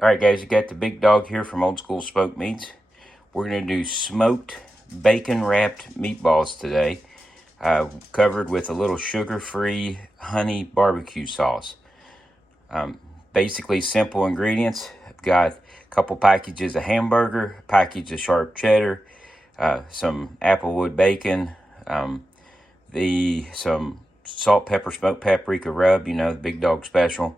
Alright guys, you got the big dog here from Old School Smoked Meats. We're going to do smoked bacon wrapped meatballs today, covered with a little sugar-free honey barbecue sauce. Basically simple ingredients. I've got a couple packages of hamburger, a package of sharp cheddar, some applewood bacon, some salt, pepper, smoked paprika rub, the big dog special,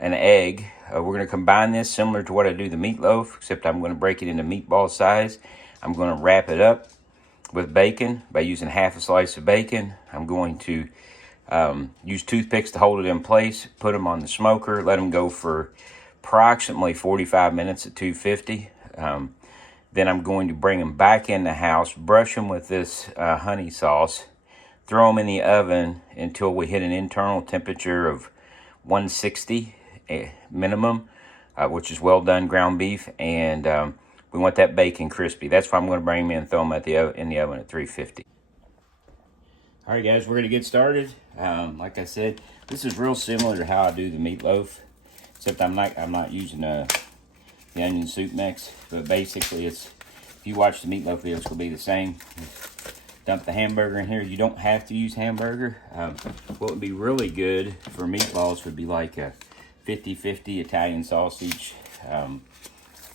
an egg. We're going to combine this similar to what I do the meatloaf, except I'm going to break it into meatball size. I'm going to wrap it up with bacon by using half a slice of bacon. I'm going to use toothpicks to hold it in place, put them on the smoker, let them go for approximately 45 minutes at 250. Then I'm going to bring them back in the house, brush them with this honey sauce, throw them in the oven until we hit an internal temperature of 160 minimum, which is well done ground beef, and we want that bacon crispy. That's why I'm going to bring them in and throw them in the oven at 350. All right, guys, we're going to get started. Like I said, this is real similar to how I do the meatloaf, except I'm not using the onion soup mix. But basically, if you watch the meatloaf video, it's going to be the same. Dump the hamburger in here. You don't have to use hamburger. What would be really good for meatballs would be like a 50-50 Italian sausage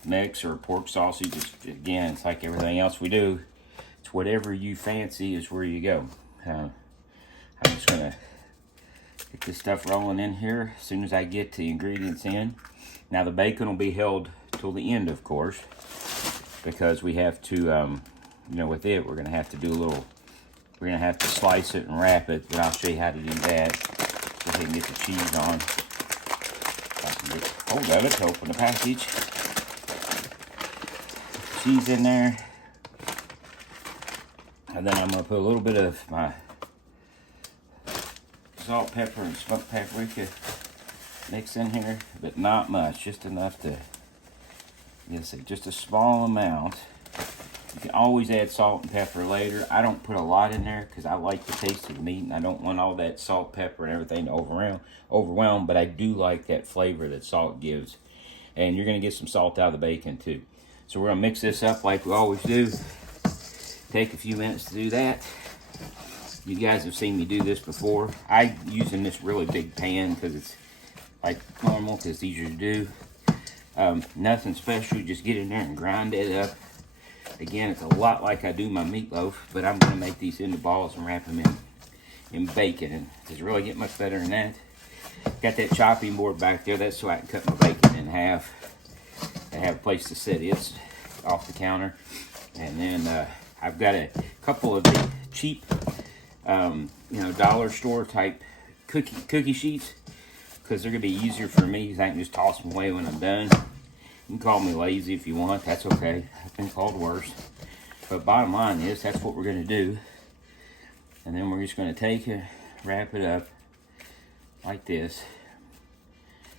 mix or pork sausage. Again, it's like everything else we do. It's whatever you fancy is where you go. I'm just going to get this stuff rolling in here as soon as I get the ingredients in. Now the bacon will be held till the end, of course, because we have to, with it, we're going to have to do we're going to have to slice it and wrap it, but I'll show you how to do that. Go ahead and get the cheese on. If I can get hold of it to open the package. Put the cheese in there. And then I'm going to put a little bit of my salt, pepper, and smoked paprika mix in here, but not much, just enough to, just a small amount. You can always add salt and pepper later. I don't put a lot in there because I like the taste of the meat, and I don't want all that salt, pepper, and everything to overwhelm, but I do like that flavor that salt gives. And you're going to get some salt out of the bacon too. So we're going to mix this up like we always do. Take a few minutes to do that. You guys have seen me do this before. I'm using this really big pan because it's like normal, because it's easier to do. Nothing special, just get in there and grind it up. Again, it's a lot like I do my meatloaf, but I'm going to make these into balls and wrap them in bacon. And it doesn't really get much better than that. Got that chopping board back there. That's so I can cut my bacon in half. I have a place to set it off the counter. And then I've got a couple of the cheap, dollar store type cookie sheets, because they're going to be easier for me because I can just toss them away when I'm done. You can call me lazy if you want. That's okay. I've been called worse. But bottom line is, that's what we're going to do. And then we're just going to take it, wrap it up like this.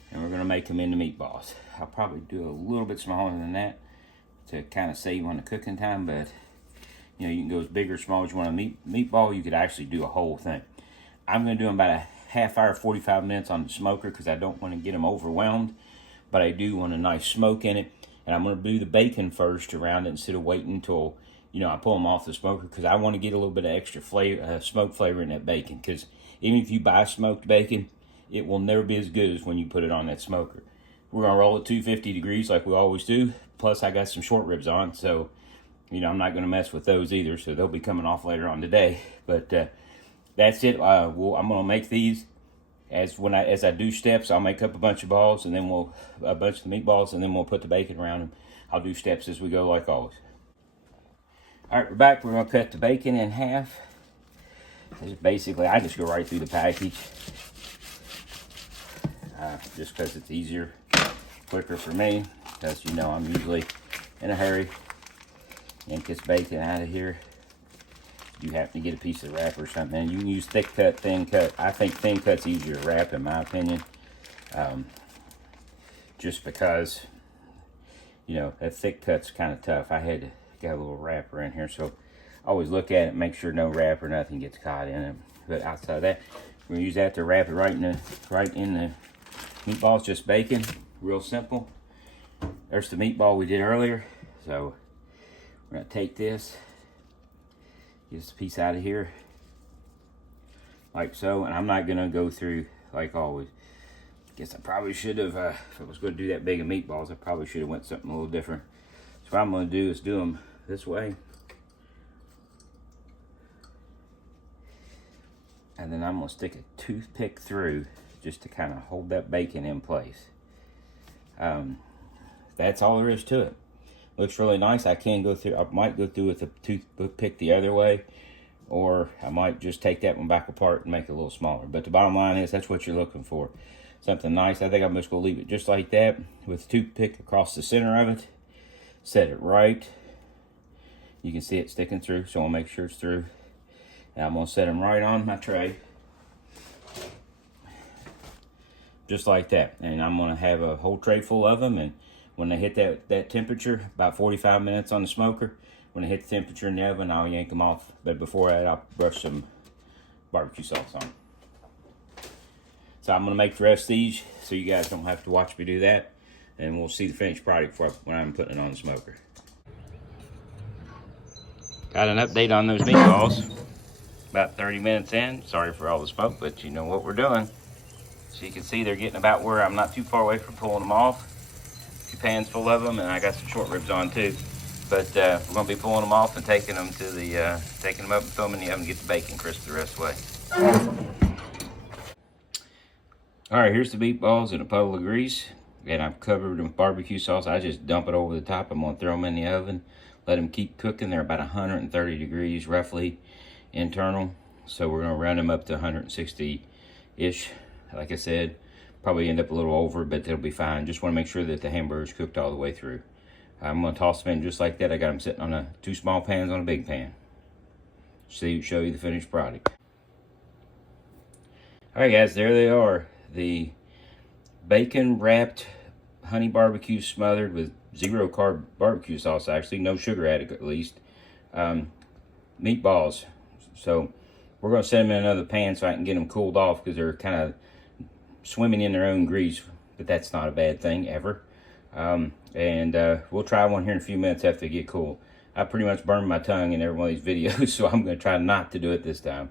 And we're going to make them into meatballs. I'll probably do a little bit smaller than that to kind of save on the cooking time. But, you can go as big or small as you want a meatball. You could actually do a whole thing. I'm going to do them about a half hour, 45 minutes on the smoker because I don't want to get them overwhelmed. But I do want a nice smoke in it. And I'm going to do the bacon first around it instead of waiting until, I pull them off the smoker, because I want to get a little bit of extra flavor, smoke flavor in that bacon. Because even if you buy smoked bacon, it will never be as good as when you put it on that smoker. We're going to roll at 250 degrees like we always do. Plus, I got some short ribs on, so, I'm not going to mess with those either. So they'll be coming off later on today. But that's it. I'm going to make these. As I do steps, I'll make up a bunch of balls, and then a bunch of the meatballs, and then we'll put the bacon around them. I'll do steps as we go, like always. All right, we're back. We're going to cut the bacon in half. Basically, I just go right through the package, just because it's easier, quicker for me. Because I'm usually in a hurry. Yank this bacon out of here. You have to get a piece of wrap or something. And you can use thick cut, thin cut. I think thin cut's easier to wrap, in my opinion. Just because, that thick cut's kind of tough. I had to got a little wrapper in here, so I always look at it, make sure no wrap or nothing gets caught in it. But outside of that, we're gonna use that to wrap it right in the meatballs. Just bacon, real simple. There's the meatball we did earlier. So we're gonna take this, get this piece out of here, like so. And I'm not gonna go through like always. Guess I probably should have, if I was gonna do that big of meatballs, I probably should have went something a little different. So what I'm gonna do is do them this way. And then I'm gonna stick a toothpick through just to kind of hold that bacon in place. That's all there is to it. Looks really nice. I might go through with a toothpick the other way, or I might just take that one back apart and make it a little smaller. But the bottom line is, that's what you're looking for. Something nice. I think I'm just gonna leave it just like that with a toothpick across the center of it. Set it right. You can see it sticking through, so I'll make sure it's through. And I'm gonna set them right on my tray. Just like that. And I'm gonna have a whole tray full of them, and when they hit that temperature, about 45 minutes on the smoker, when they hit the temperature in the oven, I'll yank them off. But before that, I'll brush some barbecue sauce on. So I'm gonna make the rest of these so you guys don't have to watch me do that. And we'll see the finished product when I'm putting it on the smoker. Got an update on those meatballs. About 30 minutes in. Sorry for all the smoke, but you know what we're doing. So you can see they're getting about where I'm not too far away from pulling them off. A few pans full of them, and I got some short ribs on too. But we're gonna be pulling them off and taking them to the taking them up and throwing them in the oven to get the bacon crisp the rest of the way. All right, here's the meatballs in a puddle of grease, and I've covered them with barbecue sauce. I just dump it over the top. I'm gonna throw them in the oven, let them keep cooking. They're about 130 degrees roughly internal, so we're gonna run them up to 160-ish. Like I said, probably end up a little over, but they'll be fine. Just want to make sure that the hamburger's cooked all the way through. I'm going to toss them in just like that. I got them sitting on 2 small pans on a big pan. Show you the finished product. All right, guys, there they are. The bacon wrapped honey barbecue smothered with 0 carb barbecue sauce, actually. No sugar added, at least. Meatballs. So we're going to set them in another pan so I can get them cooled off, because they're kind of swimming in their own grease, but that's not a bad thing ever. We'll try one here in a few minutes after they get cool. I pretty much burned my tongue in every one of these videos, so I'm going to try not to do it this time.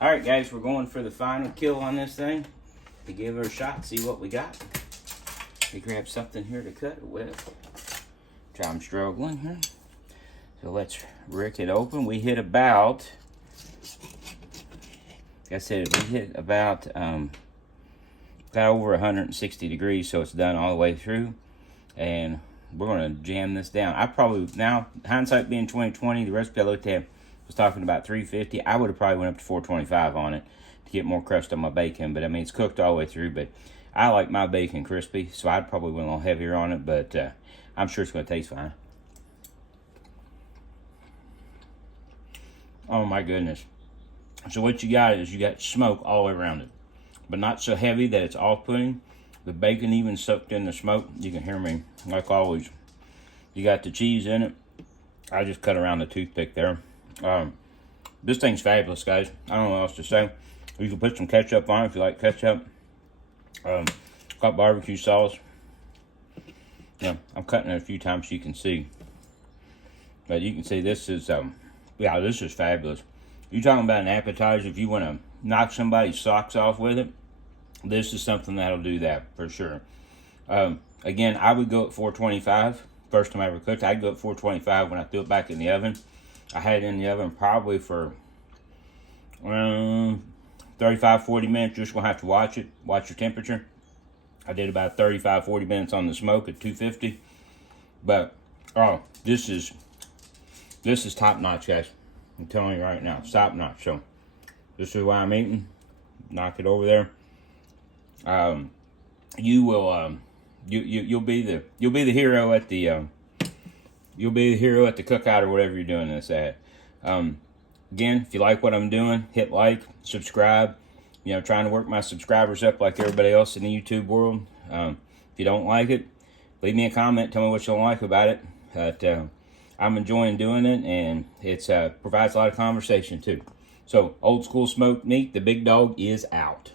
All right, guys, we're going for the final kill on this thing to give it a shot, see what we got. We grab something here to cut it with. I'm struggling here. So let's rip it open. We hit about, like I said, we hit about got over 160 degrees, so it's done all the way through. And we're gonna jam this down. I probably, now hindsight being 2020, the recipe I looked at was talking about 350. I would have probably went up to 425 on it to get more crust on my bacon. But I mean, it's cooked all the way through. But I like my bacon crispy, so I'd probably went a little heavier on it. But I'm sure it's gonna taste fine. Oh my goodness! So what you got is you got smoke all the way around it, but not so heavy that it's off-putting. The bacon even soaked in the smoke. You can hear me, like always. You got the cheese in it. I just cut around the toothpick there. This thing's fabulous, guys. I don't know what else to say. You can put some ketchup on it if you like ketchup. Got barbecue sauce. Yeah, I'm cutting it a few times so you can see. But you can see this is, yeah, this is fabulous. You're talking about an appetizer. If you want to knock somebody's socks off with it, this is something that'll do that for sure. Again, I would go at 425. First time I ever cooked, I'd go at 425 when I threw it back in the oven. I had it in the oven probably for 35, 40 minutes. You're just going to have to watch it. Watch your temperature. I did about 35, 40 minutes on the smoke at 250. But, oh, this is top notch, guys. I'm telling you right now, it's top notch. So, this is why I'm eating. Knock it over there. You will, you'll be the hero at the, cookout or whatever you're doing this at. Again, if you like what I'm doing, hit like, subscribe. You know, trying to work my subscribers up like everybody else in the YouTube world. If you don't like it, leave me a comment. Tell me what you don't like about it. But I'm enjoying doing it, and it's provides a lot of conversation too. So, old school smoked meat, the big dog is out.